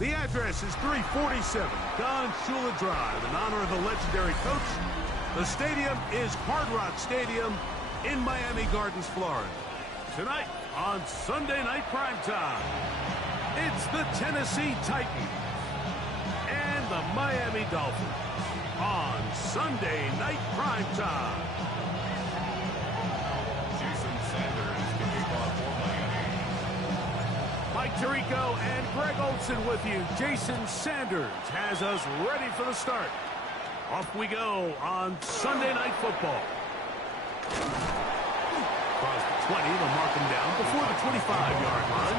The address is 347 Don Shula Drive in honor of the legendary coach. The stadium is Hard Rock Stadium in Miami Gardens, Florida. Tonight on Sunday Night Primetime, it's the Tennessee Titans and the Miami Dolphins on Sunday Night Primetime. Jason Sanders kicking off for Miami. Mike Tirico and Greg Olson with you. Jason Sanders has us ready for the start. Off we go on Sunday Night Football. Across the 20, they'll mark him down before the 25-yard line.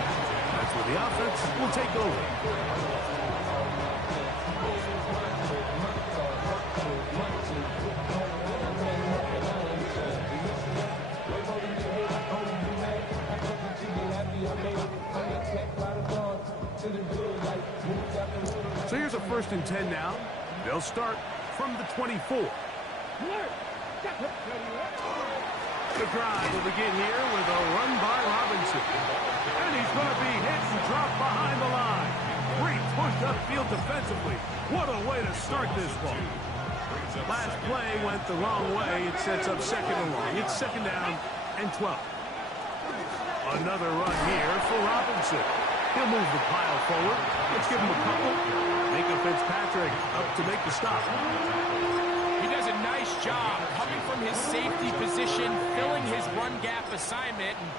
That's where the offense will take over. So here's a 1st and 10 now. They'll start from the 24. The drive will begin here with a run by Robinson. And he's going to be hit and dropped behind the line. Great push upfield defensively. What a way to start this ball. Last play went the wrong way. It sets up 2nd and long. It's 2nd down and 12. Another run here for Robinson. He'll move the pile forward. Let's give him a couple. Micah Fitzpatrick up to make the stop. He does a nice job coming from his safety position, filling his run gap assignment, and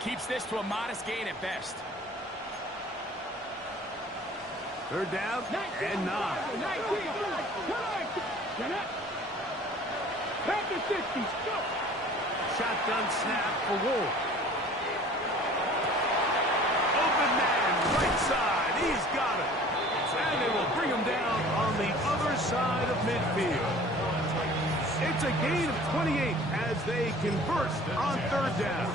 keeps this to a modest gain at best. 3rd down and 9. Shotgun snap for Wolf. Open man, right side. He's got it. And they will bring him down on the other side of midfield. It's a gain of 28 as they convert on 3rd down.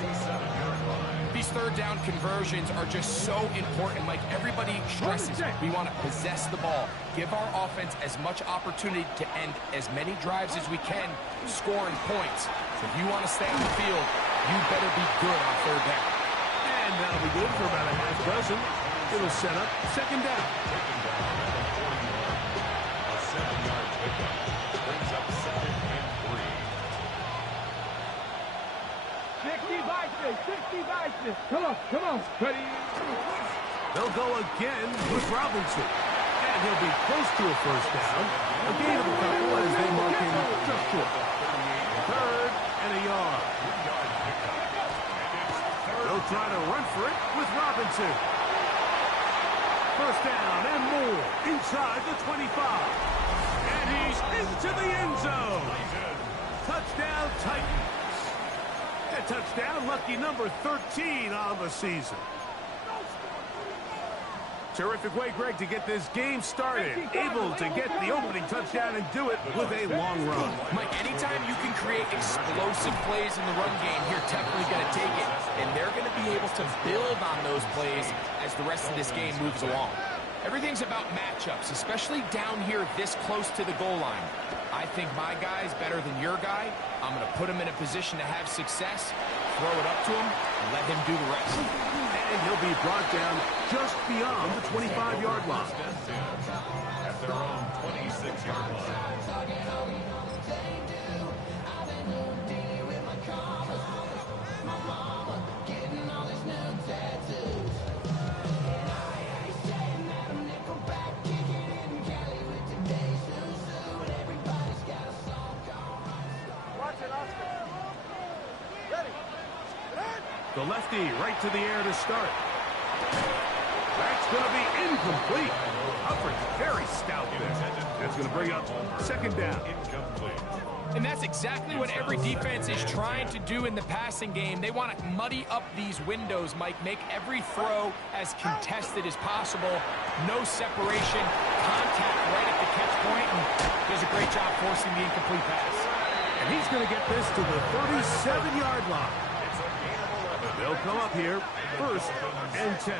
These 3rd down conversions are just so important. Like everybody stresses, we want to possess the ball, give our offense as much opportunity to end as many drives as we can, scoring points. So if you want to stay on the field, you better be good on 3rd down. And that'll be good for about a half dozen. It'll set up 2nd down. A 7-yard pickup brings up 2nd and 3. Come on. Ready. They'll go again with Robinson. And he'll be close to a 1st down. A gain of a couple as they mark him just short. 3rd and a yard. They'll try to run for it with Robinson. 1st down and more inside the 25. And he's into the end zone. Touchdown Titans. A touchdown, lucky number 13 on the season. Terrific way, Greg, to get this game started. Able to get the opening touchdown and do it with a long run. Mike, anytime you can create explosive plays in the run game, you're definitely going to take it. And they're going to be able to build on those plays as the rest of this game moves along. Everything's about matchups, especially down here this close to the goal line. I think my guy's better than your guy. I'm going to put him in a position to have success, throw it up to him, and let him do the rest. And he'll be brought down just beyond the 25-yard line. At their own 26-yard line. The lefty right to the air to start. That's going to be incomplete. Hubbard's very stout there. That's going to bring up 2nd down. And that's exactly what every defense is trying to do in the passing game. They want to muddy up these windows, Mike, make every throw as contested as possible. No separation, contact right at the catch point, and does a great job forcing the incomplete pass. And he's going to get this to the 37-yard line. They'll come up here, 1st and 10.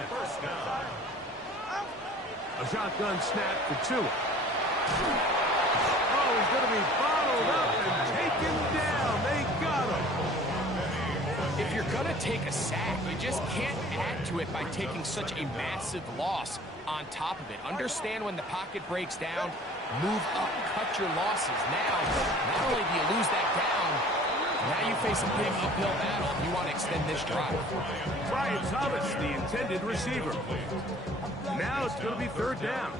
A shotgun snap for Tua. Oh, he's going to be bottled up and taken down. They got him. If you're going to take a sack, you just can't add to it by taking such a massive loss on top of it. Understand when the pocket breaks down, move up, cut your losses. Now, not only do you lose that down, now you face a big uphill battle if you want to extend this drive. Brian Thomas, the intended receiver. Now it's going to be third down.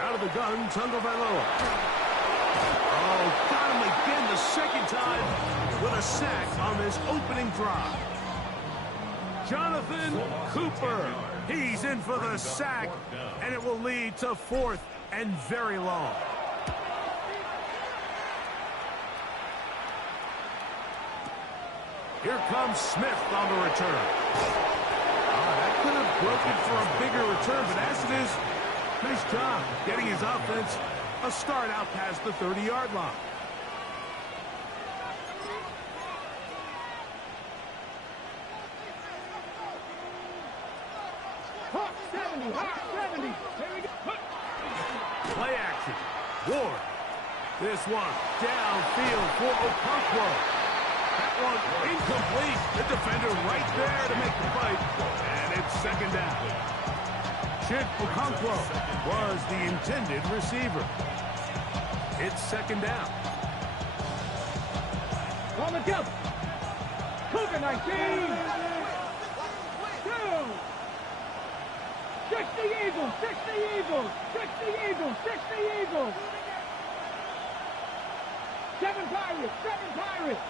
Out of the gun, Tagovailoa. Oh, got him again the second time with a sack on this opening drive. Jonathan Cooper. He's in for the sack, and it will lead to 4th and very long. Here comes Smith on the return. That could have broken for a bigger return, but as it is, nice job getting his offense a start out past the 30-yard line. Play action. Ward. This one downfield for Okonkwo. That one incomplete. The defender right there to make the fight. And it's second down. Chid Okonkwo was the intended receiver. It's second down. On the jump. Cougar 19. 2. 60 Eagles, 60 Eagles, 60 Eagles, 60 Eagles. 7 Pirates, 7 Pirates.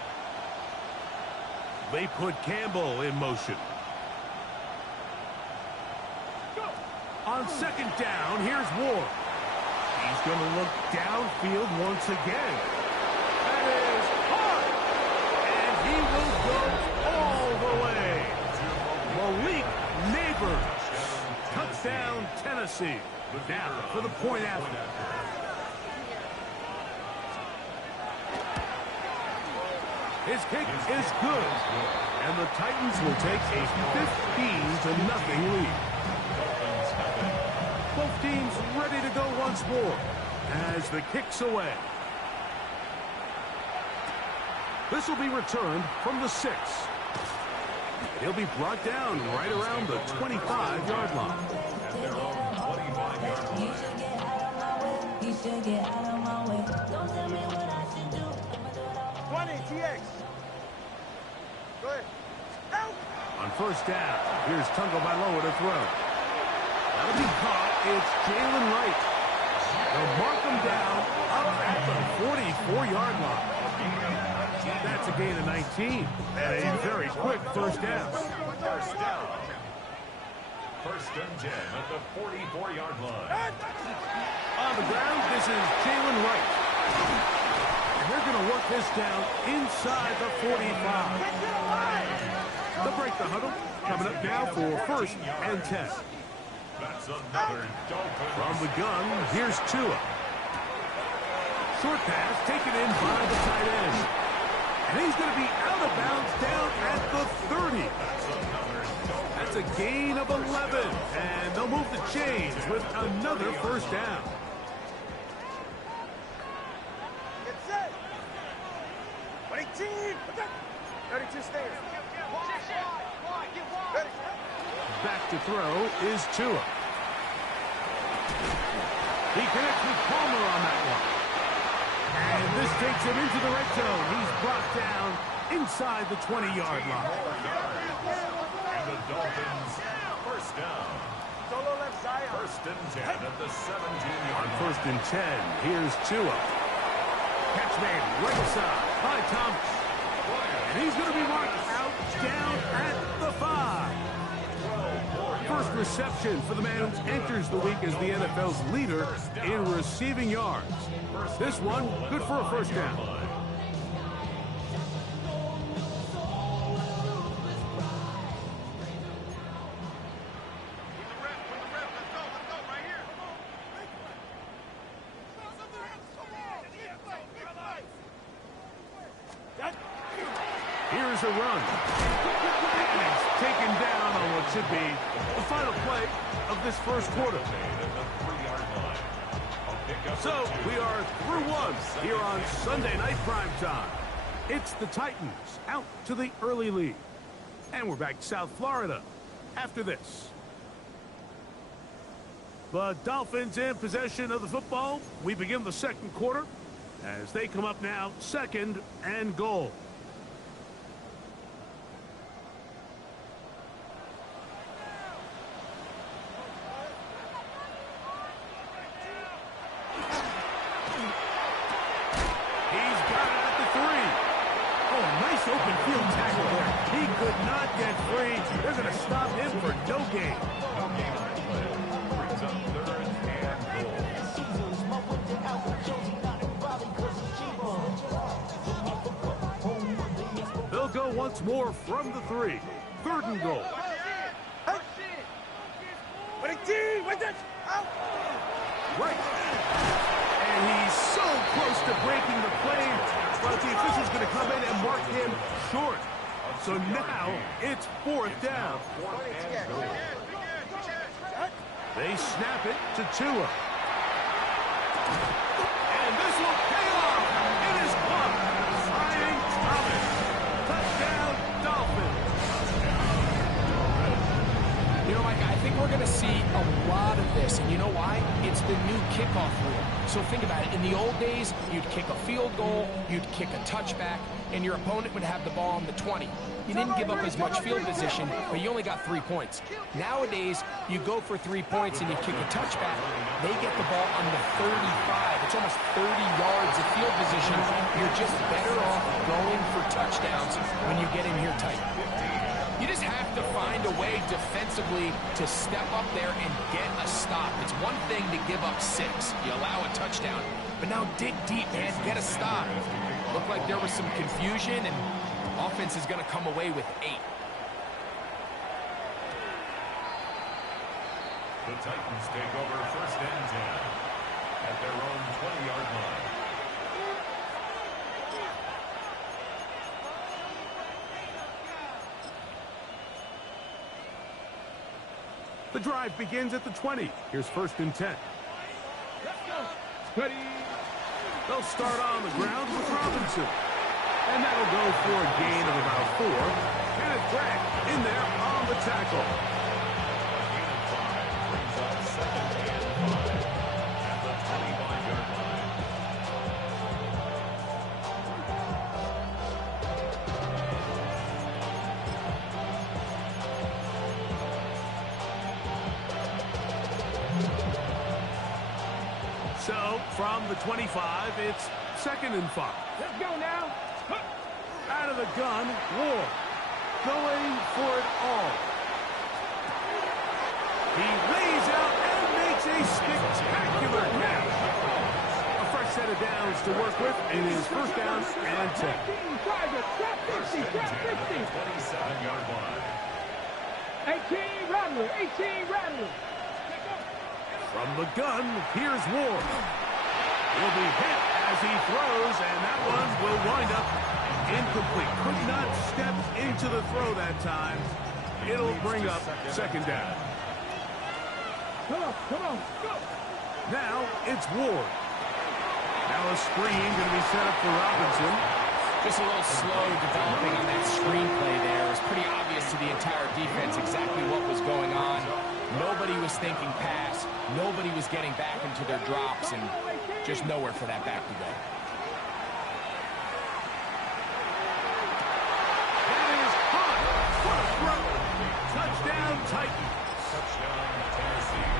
They put Campbell in motion. Go. On second down, here's Ward. He's going to look downfield once again. That is hard. And he will go all the way. Malik Neighbors. Touchdown, Tennessee. Now for the point after. His kick is good. And the Titans will take a 15-0 lead. Both teams ready to go once more as the kick's away. This will be returned from the 6. He'll be brought down right around the 25-yard line. 20 TX. Go ahead. On first down, here's Tagovailoa to throw. That'll be caught. It's Jalen Wright. They'll mark him down up at the 44-yard line. That's a gain of 19 and a very quick first down. First and 10 at the 44-yard line. On the ground, this is Jalen Wright. And they're going to work this down inside the 45. They'll break the huddle. Coming up now for first and 10. That's another Dolphins. From the gun, here's Tua. Short pass taken in by the tight end. And he's going to be out of bounds down at the 30. That's a gain of 11. And they'll move the chains with another first down. Get set. 18. 32 stairs. Back to throw is Tua. He connects with Palmer on that one. And this takes him into the red zone. He's brought down inside the 20-yard line. And the Dolphins, first down. Solo left side. First and 10 at the 17-yard On line. first and 10, here's Tua. Catch made right side by Thomas. And he's going to be marked out down at the 5. First reception for the man who enters the week as the NFL's leader in receiving yards. This one, good for a first down. Here's a run. And it's taken down on what should be the final play of this first quarter. At the 3-yard line. So we are through one here on Sunday Night Primetime. It's the Titans out to the early lead. And we're back to South Florida after this. The Dolphins in possession of the football. We begin the second quarter as they come up now, 2nd and goal. He's got it at the 3. Oh, nice open field tackle there. He could not get free. They're going to stop him for no gain. No gain on the play. Brings up 3rd and goal. They'll go once more from the 3. 3rd and goal. Right. And he's so close to breaking the play, but the official's going to come in and mark him short. So now it's 4th down. They snap it to Tua. And this will pay off. It is caught. Brian Thomas. Touchdown, Dolphins. You know, Mike, I think we're going to see a lot of this, and you know why? It's the new kickoff rule. So think about it. In the old days, you'd kick a field goal, you'd kick a touchback, and your opponent would have the ball on the 20. You didn't give up as much field position, but you only got 3 points. Nowadays, you go for 3 points and you kick a touchback. They get the ball on the 35. It's almost 30 yards of field position. You're just better off going for touchdowns when you get in here tight. You just have to find a way defensively to step up there and get a stop. It's one thing to give up 6. You allow a touchdown. But now dig deep, man. Get a stop. Looked like there was some confusion, and offense is going to come away with 8. The Titans take over 1st and 10 at their own 20-yard line. The drive begins at the 20. Here's 1st and 10. Ready. They'll start on the ground with Robinson. And that'll go for a gain of about 4. Kenneth Grant in there on the tackle. A gain of 5 brings up 2nd and 5 at the 25-yard line. So, from the 25, it's 2nd and 5. Let's go now. Out of the gun, Ward. Going for it all. He lays out and makes a spectacular catch. A fresh set of downs to work with. It is 1st down and 10. Trap 50, trap 50. 27-yard line. 18 Rattler, 18 Rattler. From the gun, here's Ward. He'll be hit as he throws, and that one will wind up incomplete. Could not step into the throw that time. It'll bring up 2nd down. Come on, go. Now it's Ward. Now a screen going to be set up for Robinson. Just a little slow developing on that screenplay there. It was pretty obvious to the entire defense exactly what was going on. Nobody was thinking pass. Nobody was getting back into their drops, and just nowhere for that back to go. That is hot. What a throw. Touchdown, Titans. Touchdown, Tennessee.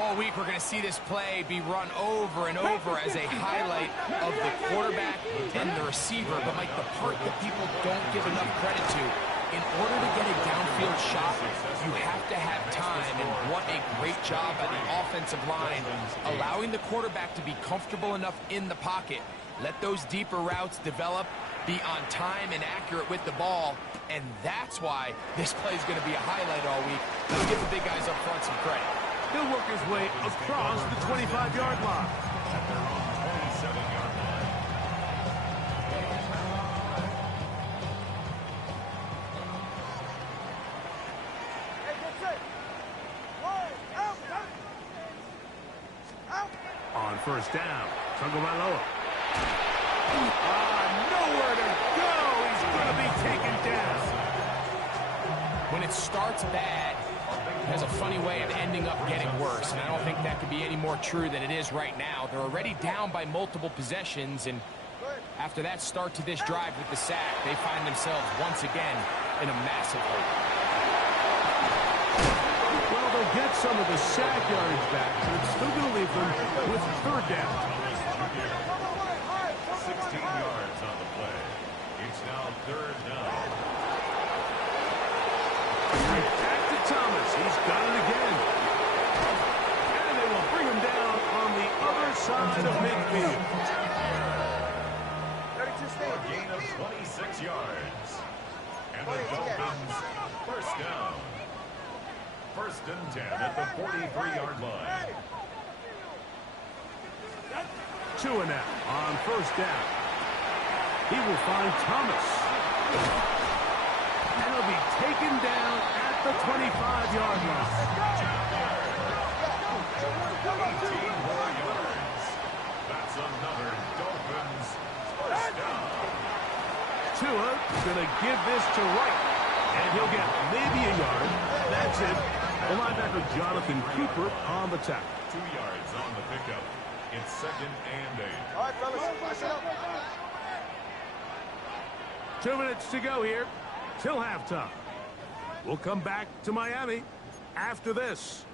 All week, we're going to see this play be run over and over as a highlight of the quarterback and the receiver. But, Mike, the part that people don't give enough credit to, in order to get a downfield shot, you have to have time. And what a great job by the offensive line, allowing the quarterback to be comfortable enough in the pocket. Let those deeper routes develop, be on time and accurate with the ball. And that's why this play is going to be a highlight all week. Let's give the big guys up front some credit. He'll work his way across the 25-yard line. At their own 27-yard line. Hey, that's it. One, out. first down. Tagovailoa. Nowhere to go. He's going to be taken down. When it starts bad, it has a funny way of ending up getting worse, and I don't think that could be any more true than it is right now. They're already down by multiple possessions, and after that start to this drive with the sack, they find themselves once again in a massive hole. Well, they'll get some of the sack yards back, but it's still going to leave them with third down. 16 yards on the play. It's now third down. Back to Thomas. He's got it again. And they will bring him down on the other side of midfield. A gain of 26 yards. And the Dolphins first down. First and 10 at the 43-yard line. Tua now on first down. He will find Thomas. And he'll be taken down at the 25-yard line. 18 more yards. That's another Dolphins first down. Tua going to give this to Wright. And he'll get maybe a yard. That's it. The linebacker Jonathan Cooper on the tackle. 2 yards on the pickup. It's second and 8. All right, fellas, watch out. 2 minutes to go here till halftime. We'll come back to Miami after this.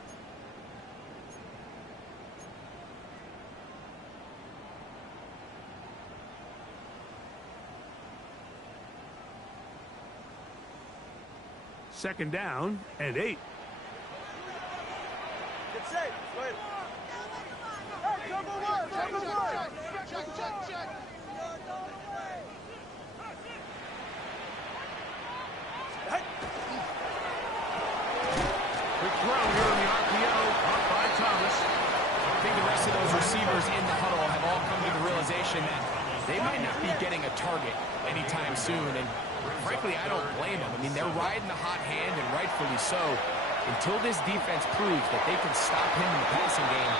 Second down and 8. Get safe. Go ahead. Hey, double work, double work. Check. Quick throw here on the RPO, caught by Thomas. I think the rest of those receivers in the huddle have all come to the realization that they might not be getting a target anytime soon, and frankly, I don't blame them. I mean, they're riding the hot hand, and rightfully so. Until this defense proves that they can stop him in the passing game,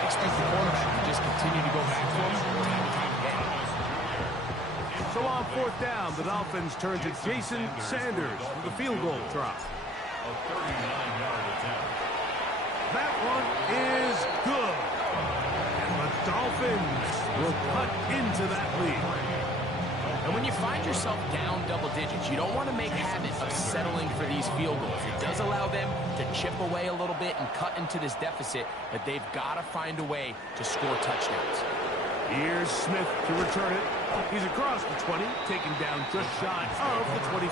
I expect the quarterback to just continue to go back to him time and time again. So on fourth down, the Dolphins turn to Jason Sanders for the field goal try. A 39-yard attempt. That one is good. And the Dolphins will cut into that lead. And when you find yourself down double digits, you don't want to make habit of settling for these field goals. It does allow them to chip away a little bit and cut into this deficit, but they've got to find a way to score touchdowns. Here's Smith to return it. He's across the 20, taken down just shy of the 25.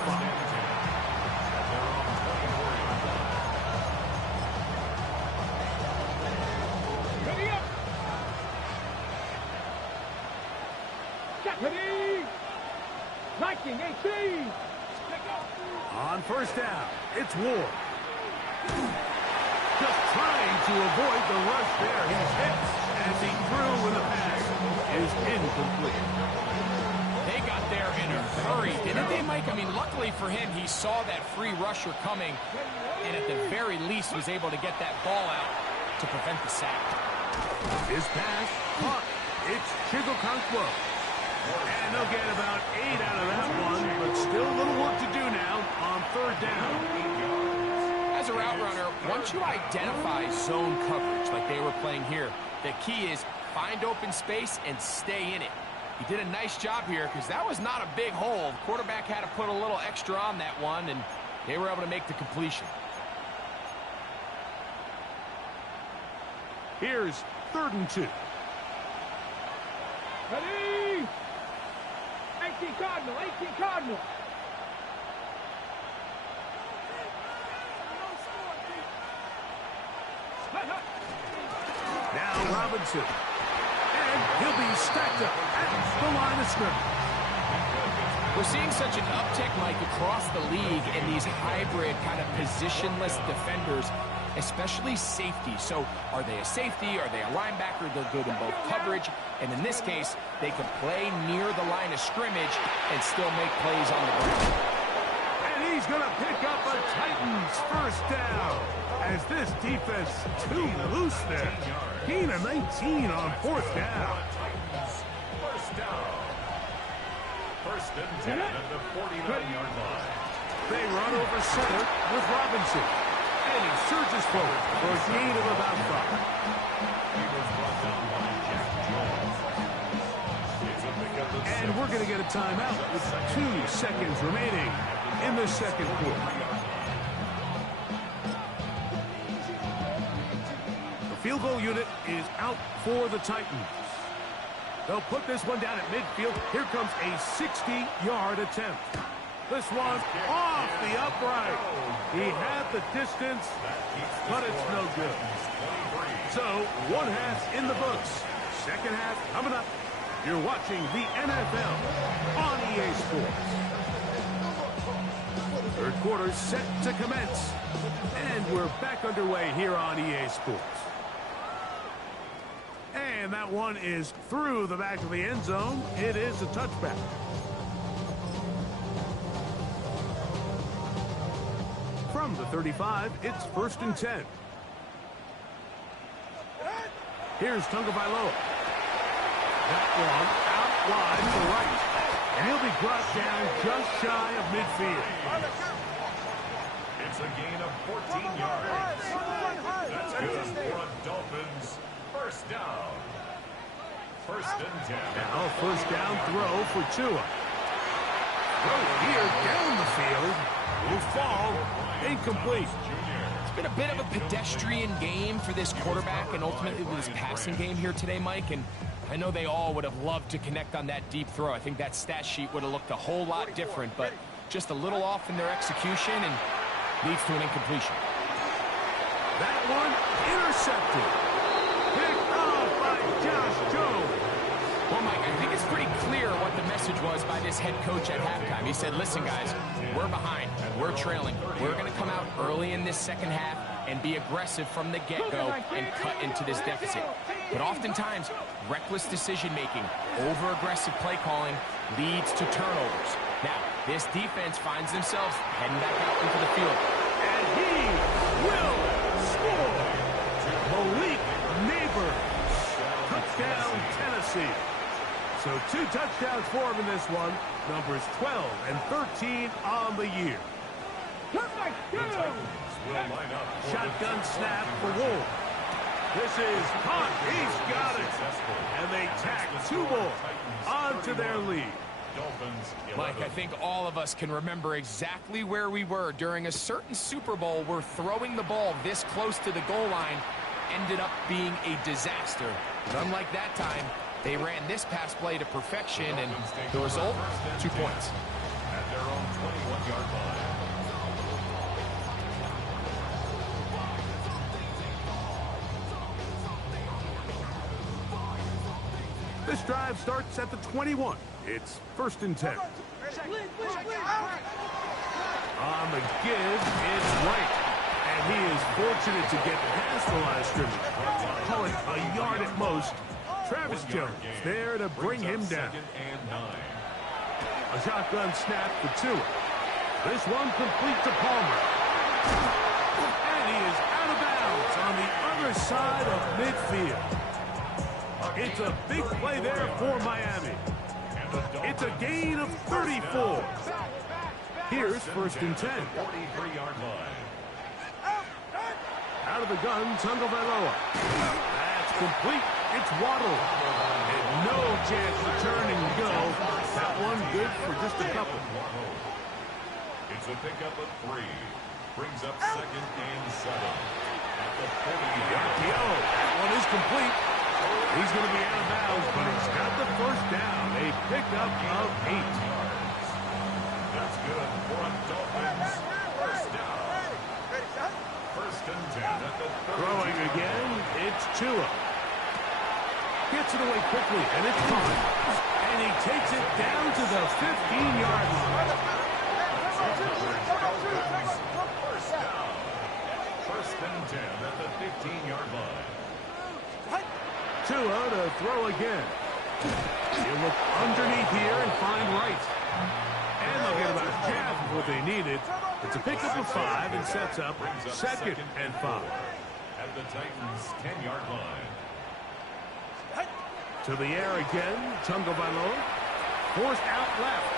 Ready! Viking 18! On first down, it's Ward. Just trying to avoid the rush there. He's hit as he threw when the pass is incomplete. They got there in a hurry, didn't they, Mike? I mean, luckily for him, he saw that free rusher coming and at the very least was able to get that ball out to prevent the sack. His pass caught. It's Chigokonkwo. And they'll get about 8 out of that one, but still a little work to do now on third down. As a route runner, once you identify zone coverage like they were playing here, the key is find open space and stay in it. He did a nice job here because that was not a big hole. The quarterback had to put a little extra on that one, and they were able to make the completion. Here's 3rd and 2. Ready! 18 Cardinal, 18 Cardinal. Now Robinson. And he'll be stacked up at the line of scrimmage. We're seeing such an uptick, Mike, across the league in these hybrid kind of positionless defenders, especially safety. So are they a safety? Are they a linebacker? They're good in both coverage. And in this case, they can play near the line of scrimmage and still make plays on the ground. And he's going to pick up a Titans first down As this defense too loose there. Gain of 19 on 4th down. First down. First and 10 at the 49-yard line. They run over center with Robinson. And he surges forward for a gain of about 5. He was brought down by Jack Jones. It's a pickup of And we're going to get a timeout with 2 seconds remaining in the second quarter. The field goal unit is out for the Titans. They'll put this one down at midfield. Here comes a 60-yard attempt. This one off the upright. He had the distance, but it's no good. So, one half in the books. Second half coming up. You're watching the NFL on EA Sports. Third quarter set to commence. And we're back underway here on EA Sports. And that one is through the back of the end zone. It is a touchback. From the 35, it's 1st and 10. Here's Tagovailoa. That one out wide to right. And he'll be brought down just shy of midfield. It's a gain of 14 yards. That's good for a Dolphins first down. First and 10. Now first down throw for Tua. Throw here down the field. Will fall. Incomplete. It's been a bit of a pedestrian game for this quarterback and ultimately this passing game here today, Mike. And I know they all would have loved to connect on that deep throw. I think that stat sheet would have looked a whole lot different, but just a little off in their execution and leads to an incompletion. That one intercepted. Picked off by Josh Jones. Well, Mike, I think it's pretty clear what the message was by this head coach at halftime. He said, listen, guys, we're behind. We're trailing. We're going to come out early in this second half and be aggressive from the get-go and cut into this deficit. But oftentimes, reckless decision-making, over-aggressive play calling leads to turnovers. Now, this defense finds themselves heading back out into the field. And he will score. Malik Neighbors. Touchdown, Tennessee. So 2 touchdowns for him in this one. Numbers 12 and 13 on the year. Shotgun snap for Wolf. This is caught. He's got it. And they tack 2 more onto their lead. Mike, I think all of us can remember exactly where we were during a certain Super Bowl where throwing the ball this close to the goal line ended up being a disaster. But unlike that time, they ran this pass play to perfection, and the result, 2 points. At their own 21-yard line. This drive starts at the 21. It's 1st and 10. On the give, it's right. And he is fortunate to get past the line of scrimmage. Call it a yard at most. Travis Jones there to bring him down. A shotgun snap for Tua. This one complete to Palmer. And he is out of bounds on the other side of midfield. It's a big play there for Miami. It's a gain of 34. Here's 1st and 10. 43-yard line. Out of the gun, Tagovailoa. That's complete. It's Waddle. And no chance to turn and go. That one good for just a couple. It's a pickup of 3. Brings up 2nd and 7. At the 40-yard line. That one is complete. He's going to be out of bounds, but he's got the first down. A pickup of 8. That's good for a Dolphins first down. 1st and 10 at the 30. Throwing again, it's Tua. Gets it away quickly, and it's caught. And he takes it down to the 15-yard line. First down. 1st and 10 at the 15-yard line. Tua to throw again. He'll look underneath here and find right. And they'll get about half of what they needed. It's a pickup of 5 and sets up second and 5. At the Titans' 10-yard line. To the air again, Chungavalon. Forced out left.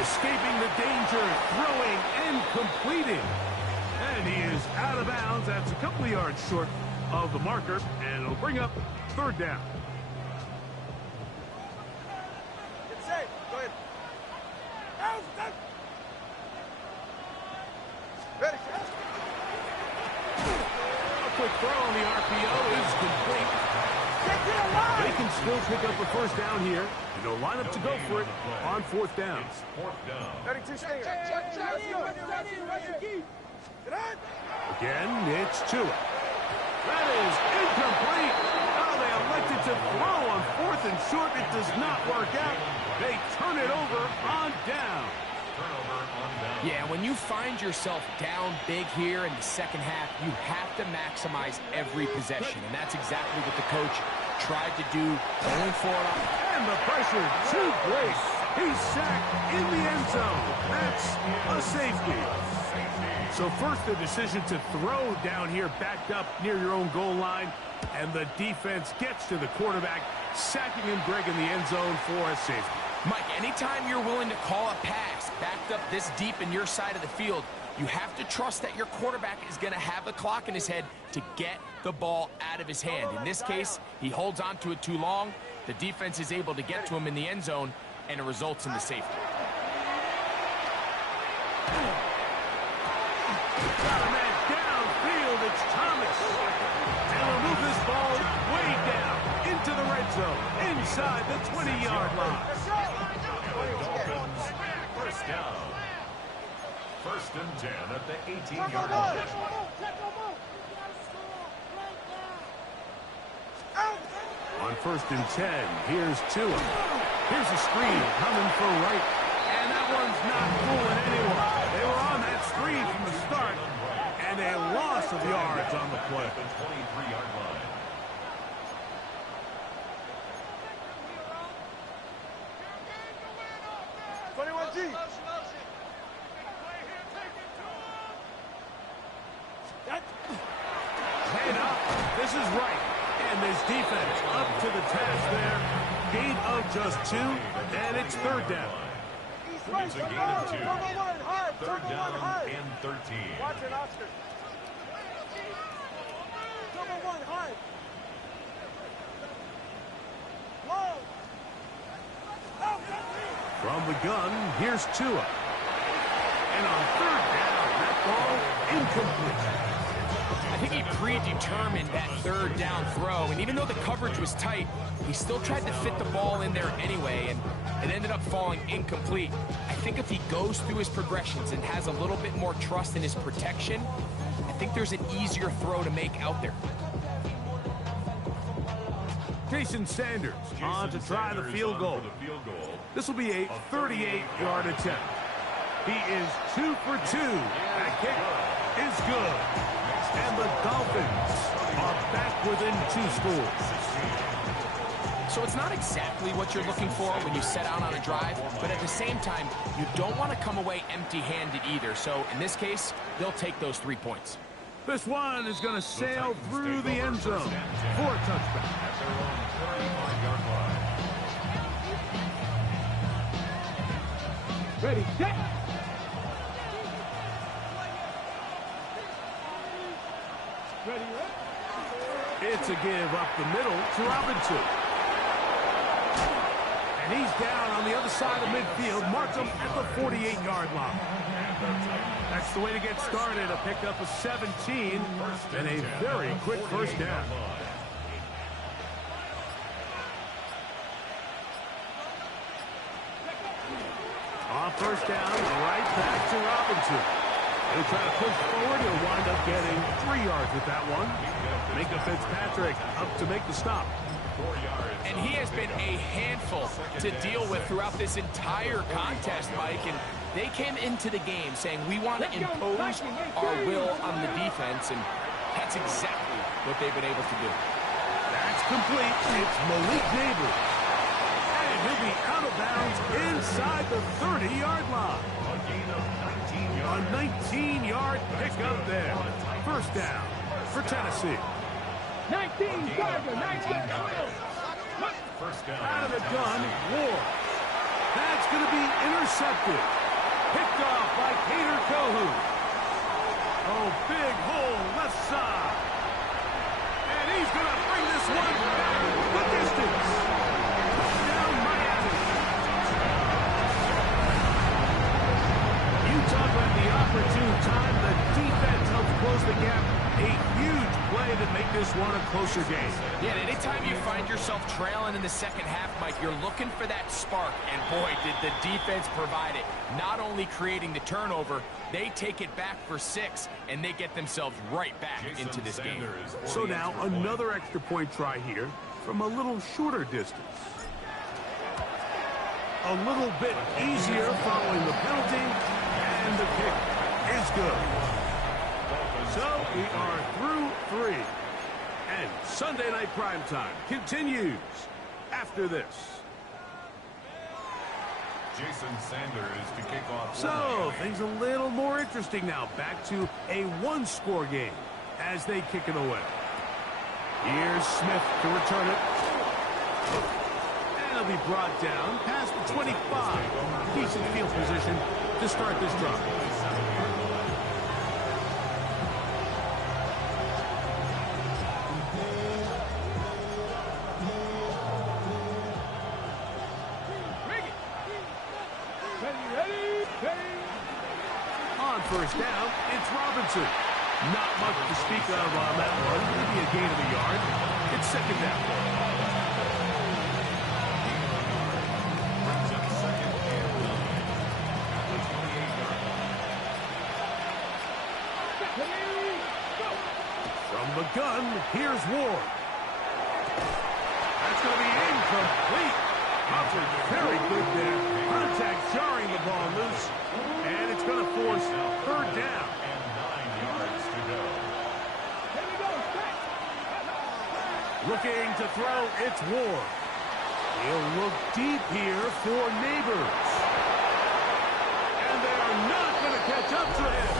Escaping the danger, throwing and completing. And he is out of bounds. That's a couple of yards short of the marker, and it'll bring up third down. Get safe. Go ahead. Ready. A quick throw on the RPO is complete. They can still pick up a first down here. And they'll line up to go for it on fourth down. It's fourth down. 32 stinger. Again, it's Tua. That is incomplete. Oh, they elected to throw on fourth and short. It does not work out. They turn it over on down. Turnover on down. Yeah, when you find yourself down big here in the second half, you have to maximize every possession, and that's exactly what the coach tried to do going forward. And the pressure too great. He's sacked in the end zone. That's a safety. So first the decision to throw down here backed up near your own goal line, and the defense gets to the quarterback, sacking him Greg in the end zone for a safety. Mike, anytime you're willing to call a pass backed up this deep in your side of the field, you have to trust that your quarterback is going to have the clock in his head to get the ball out of his hand. In this case, he holds on to it too long. The defense is able to get to him in the end zone, and it results in the safety. Got a man downfield. It's Thomas. And will move this ball way down into the red zone, inside the 20-yard line. First down. First and 10 at the 18-yard line. On first and 10, here's Tua. Here's a screen coming for right. And that one's not fooling anyone. They were on that screen from the start, and a loss of yards on the play. At the 23-yard line. Head up. This is right. And this defense up to the task there. Gain of just 2, and it's third down. It's a gain of 2. Third down and 13. Watch it, Oscar. Number 1, hard. Low. From the gun, here's Tua. And on third down, that ball incomplete. I think he predetermined that third down throw, and even though the coverage was tight, he still tried to fit the ball in there anyway, and it ended up falling incomplete. I think if he goes through his progressions and has a little bit more trust in his protection, I think there's an easier throw to make out there. Jason Sanders on to try the field goal. This will be a 38-yard attempt. He is 2 for 2. That kick is good. And the Dolphins are back within 2 scores. So it's not exactly what you're looking for when you set out on a drive, but at the same time, you don't want to come away empty-handed either. So in this case, they'll take those 3 points. This one is going to sail through the end zone for a touchback. At their own 35-yard line. Ready, set. Ready, up. It's a give up the middle to Robinson. And he's down on the other side of midfield. Marks him at the 48-yard line. That's the way to get started. A pickup of 17 and a very quick first down. On first down, right back to Robinson. They try to push forward. He'll wind up getting 3 yards with that one. Minka Fitzpatrick up to make the stop. 4 yards. And he has been a handful to deal with throughout this entire contest, Mike. And they came into the game saying, we want to impose our will on the defense. And that's exactly what they've been able to do. That's complete. It's Malik Neighbors. And And he'll be out of bounds inside the 30-yard line. A gain of 19 A yards. 19-yard pickup there. First down for Tennessee. 19 Tiger, 19 Tiger. First down. Out of the gun, Ward. That's going to be intercepted. Picked off by Cater Kohu. Oh, big hole left side. And he's going to bring this one back the distance. Touchdown, Miami. You talk about the opportune time. The defense helps close the gap. A huge play to make this one a closer game. Yeah, and anytime you find yourself trailing in the second half, Mike, you're looking for that spark. And boy, did the defense provide it. Not only creating the turnover, they take it back for 6, and they get themselves right back into this game. So now another extra point try here from a little shorter distance. A little bit easier following the penalty, and the kick is good. So we are through 3. And Sunday Night Primetime continues after this. Jason Sanders to kick off. So things a little more interesting now. Back to a one-score game as they kick it away. Here's Smith to return it. And he'll be brought down past the 25. Decent field position to start this drive. On first down, it's Robinson. Not much to speak of on that one. Maybe a gain of a yard. It's second down. Brings up second and 9 at the 28-yard line. From the gun, here's Ward. That's going to be incomplete. Coverage very good there. Contact jarring the ball loose. And it's going to force third down. And 9 yards to go. Looking to throw, it's Ward. He'll look deep here for Neighbors. And they are not going to catch up to him.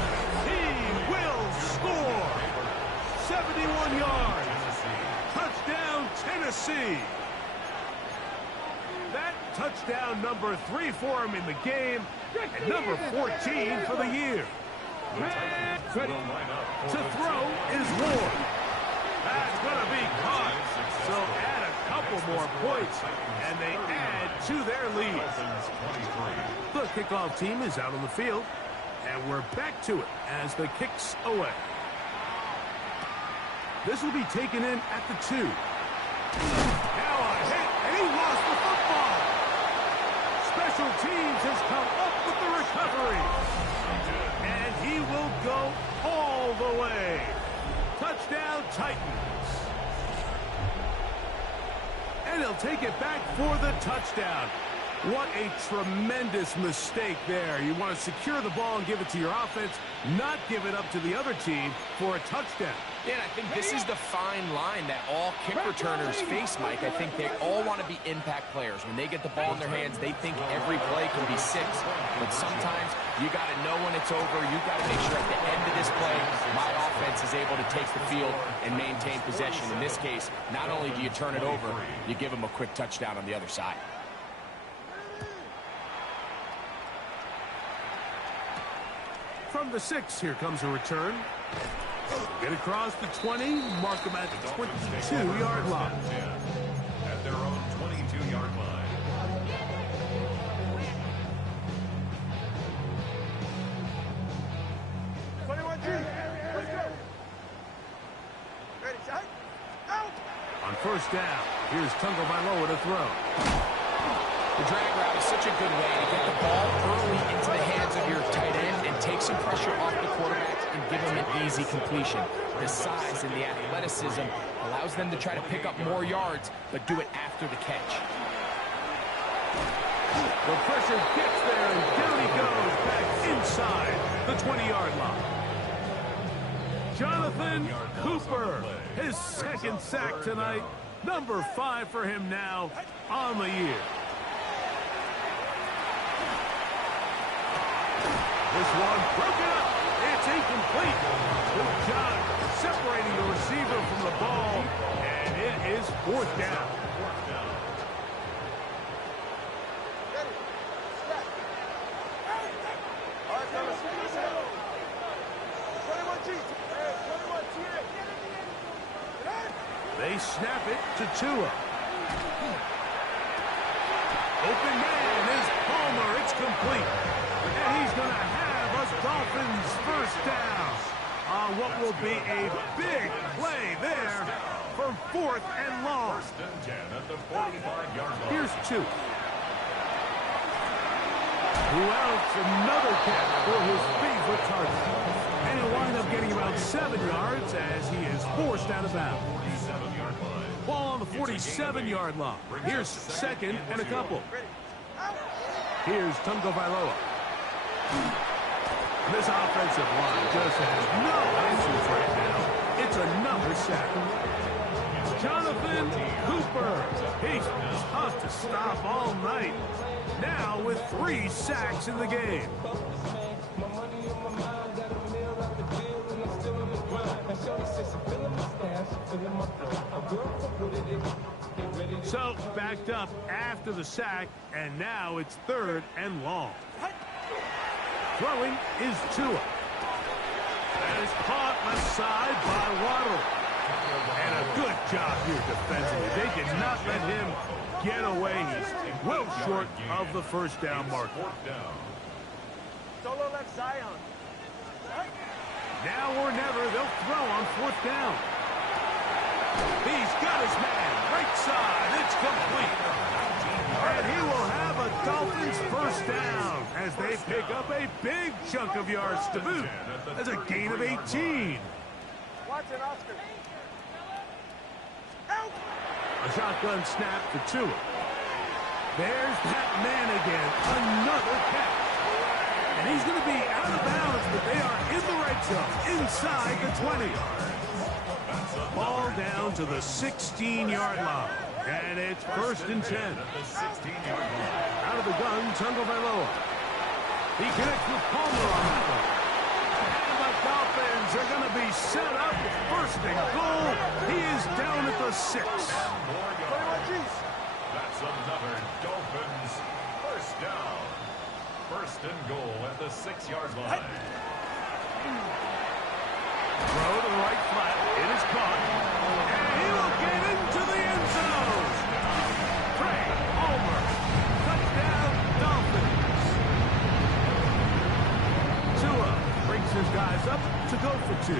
He will score. 71 yards. Touchdown, Tennessee. That touchdown number 3 for him in the game, and number 14 for the year. To throw is Ward. That's going to be caught. So add a couple more points, and they add to their lead. The kickoff team is out on the field, and we're back to it as the kick's away. This will be taken in at the 2. Now a hit, and he lost the football. Special teams has come up with the recovery. And he will go all the way. Touchdown, Titans. And he'll take it back for the touchdown. What a tremendous mistake there. You want to secure the ball and give it to your offense, not give it up to the other team for a touchdown. Yeah, and I think this is the fine line that all kick returners face, Mike. I think they all want to be impact players. When they get the ball in their hands, they think every play can be 6. But sometimes you got to know when it's over. You got to make sure at the end of this play, my offense is able to take the field and maintain possession. In this case, not only do you turn it over, you give them a quick touchdown on the other side. From the 6, here comes a return. Get across the 20, mark them at the 22-yard line. At their own 22-yard line. Ready, shot. Out. On first down, here's Tagovailoa to throw. The drag route is such a good way to get the ball early into the hands of your tight end and take some pressure off the quarterback and give them an easy completion. The size and the athleticism allows them to try to pick up more yards, but do it after the catch. The pressure gets there, and down he goes back inside the 20-yard line. Jonathan Cooper, his second sack tonight. Number 5 for him now on the year. This one broken up. It's incomplete. Good job separating the receiver from the ball, and it is fourth down. They snap it to Tua. Open man is Palmer. It's complete. And he's going to have us Dolphins first down on what will be a big play there for fourth and long. First and 10 at the 45-yard line. Here's Tua. Who else? Another catch for his favorite target. And he'll wind up getting about 7 yards as he is forced out of bounds. 47-yard line. Ball on the 47-yard line. Here's second and a couple. Here's Tungo Vailoa. This offensive line just has no answers right now. It's another sack. Jonathan Cooper. He's tough to stop all night. Now with 3 sacks in the game. So backed up after the sack, and now it's third and long. Throwing is Tua. That is caught left side by Waddle. And a good job here defensively. They did not let him get away. He's well short of the first down marker. Solo left Zion. Now or never, they'll throw on fourth down. He's got his man. Right side. It's complete. And he will have a Dolphins first down as they pick up a big chunk of yards to boot. That's a gain of 18. Watson, Oscar. A shotgun snap for Tua. There's that man again. Another catch. And he's going to be out of bounds, but they are in the red zone, inside the 20. Ball down to the 16-yard line. And it's first and 10. Out of the gun, Tungo Vailoa. He connects with Palmer on that one. And the Dolphins are going to be set up. First and goal. He is down at the 6. That's another Dolphins first down. First and goal at the 6-yard line. Throw to the right flat. It is caught. And he will get into the end zone. Trey Palmer. Touchdown, Dolphins. Tua brings his guys up to go for 2.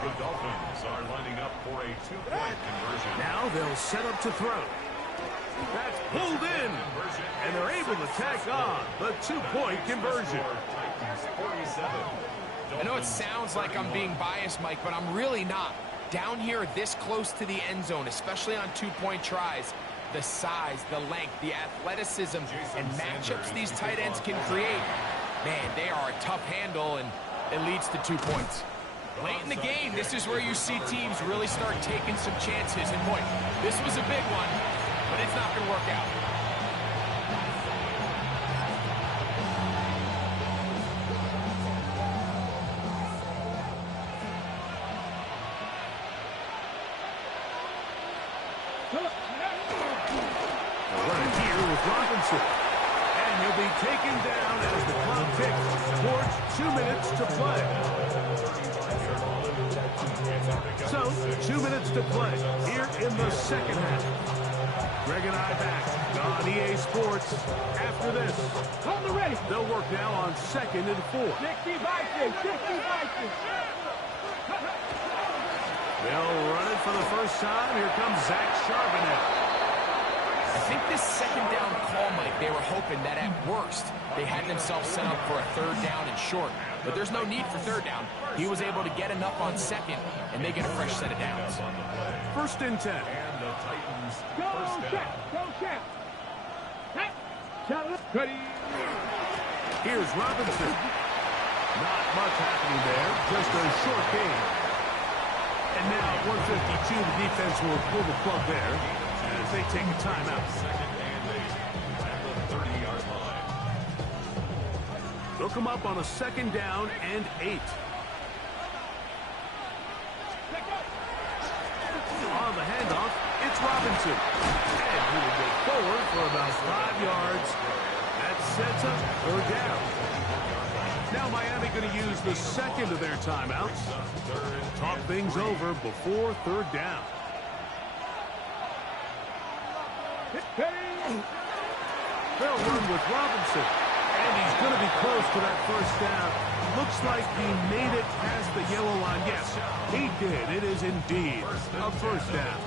The Dolphins are lining up for a 2-point conversion. Now they'll set up to throw. That's pulled in. And they're able to tack on the 2-point conversion. Titans 47. I know it sounds like I'm being biased, Mike, but I'm really not. Down here this close to the end zone, especially on 2-point tries, the size, the length, the athleticism, and matchups these tight ends can create, man, they are a tough handle, and it leads to 2 points. Late in the game, this is where you see teams really start taking some chances. And boy, this was a big one, but it's not going to work out. Running here with Robinson. And he'll be taken down as the clock ticks towards 2 minutes to play. So, 2 minutes to play here in the second half. Greg and I back on EA Sports after this. Hold the ready. They'll work now on 2nd and 4. 60 Vikings, 60 Vikings. They'll run it for the first time. Here comes Zach Charbonnet. I think this second down call, Mike, they were hoping that at worst they had themselves set up for a 3rd down and short. But there's no need for 3rd down. He was able to get enough on 2nd, and they get a fresh set of downs. 1st and 10. And the Titans Go, first check, down. go, check. Ready. Here's Robinson. Not much happening there. Just a short game. And now at 152, the defense will pull the plug there as they take a timeout. 2nd and 8 at the 30-yard line. They'll come up on a 2nd down and 8. On the handoff, it's Robinson. And he will go forward for about 5 yards. That sets up 3rd down. Now Miami going to use the 2nd of their timeouts. Talk things over before 3rd down. They'll run with Robinson. And he's going to be close to that 1st down. Looks like he made it past the yellow line. Yes, he did. It is indeed a 1st down.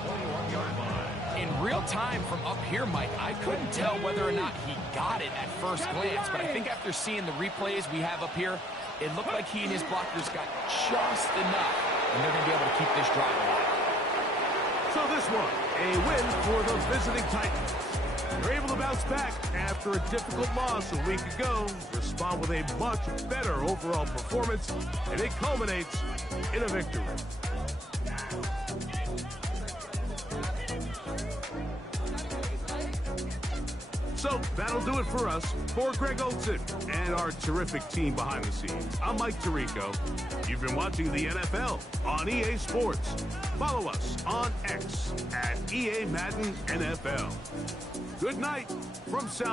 In real time from up here, Mike, I couldn't tell whether or not he got it at first glance, but I think after seeing the replays we have up here, it looked like he and his blockers got just enough, and they're going to be able to keep this drive alive. So this one, a win for the visiting Titans. They're able to bounce back after a difficult loss a week ago, respond with a much better overall performance, and it culminates in a victory. So that'll do it for us. For Greg Olson and our terrific team behind the scenes, I'm Mike Tirico. You've been watching the NFL on EA Sports. Follow us on X at EA Madden NFL. Good night from South.